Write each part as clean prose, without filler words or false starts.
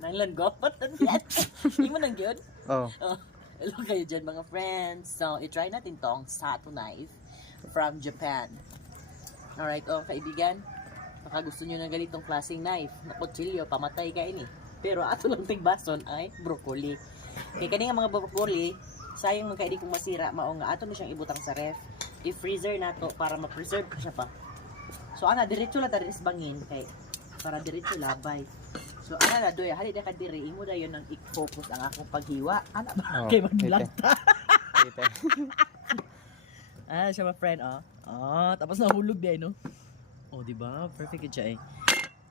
Nanglan gopot na yan. Hindi mo nang yun? Oh. Hello kayo dyan mga friends. So, i-try natin tong Sato knife from Japan. Alright, kaibigan. Baka gusto nyo ng ganitong klaseng knife. Na kutsilyo, pamatay ka ini. Pero ato lang tigbason ay broccoli. Kaya kanina mga broccoli, sayang magkaili kung masira, mao nga ato mo siyang ibutang sa ref. I-freezer na to para ma-preserve ka siya pa. So, ana, diretso lang tayo isbangin. Kay, para diretso labay. So, ana na doy, hali na ka diri, imo na yun ang i-focus ang akong paghiwa. Ana ba? Kay maglanta. Siya mga friend, tapos nahulog din, no? Di ba? Perfect yun siya, eh.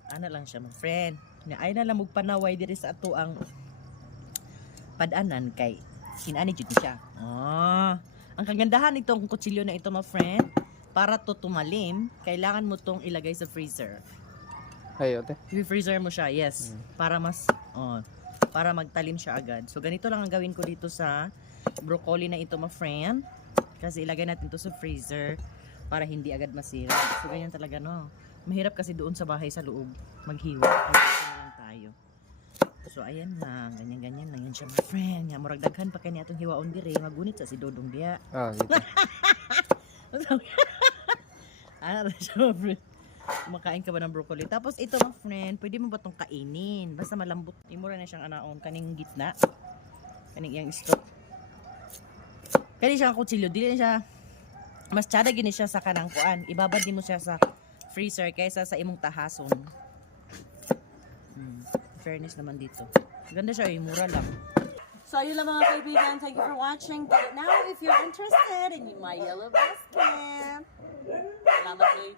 Ana lang siya, mga friend. Ay na lang magpanaway diri sa ato ang padanan kay sinani jud siya. Ang kagandahan nitong kutsilyo na ito, mga friend, para to tumalim, kailangan mo tong ilagay sa freezer. Hayote. I-freezer mo siya, yes. Para mas, para magtalim siya agad. So, ganito lang ang gawin ko dito sa broccoli na ito, my friend. Kasi ilagay natin to sa freezer para hindi agad masira. So, ganyan talaga, no? Mahirap kasi doon sa bahay sa loob maghiwa. Kaya ito na lang tayo. So, ayan na. Ganyan-ganyan lang yan siya, my friend. Nga, murag daghan pa kanya itong hiwaon dire. Magunit sa si Dodong dia. Ito. Ano siya, my friend? Kumakain ka ba ng broccoli? Tapos ito, mga friend, pwede mo ba itong kainin? Basta malambot. Imura na siyang anaon. Kaning gitna. Kaning iyang istot. Kani siya ang kutsilyo. Dili na siya. Mas tsada gini siya sa kanang kuan. Ibabad din mo siya sa freezer kaysa sa imong tahason. Fairness naman dito. Ganda siya. Mura lang. So, yun lang mga kaibigan. Thank you for watching. But now, if you're interested in my yellow basket, salamat, Ray.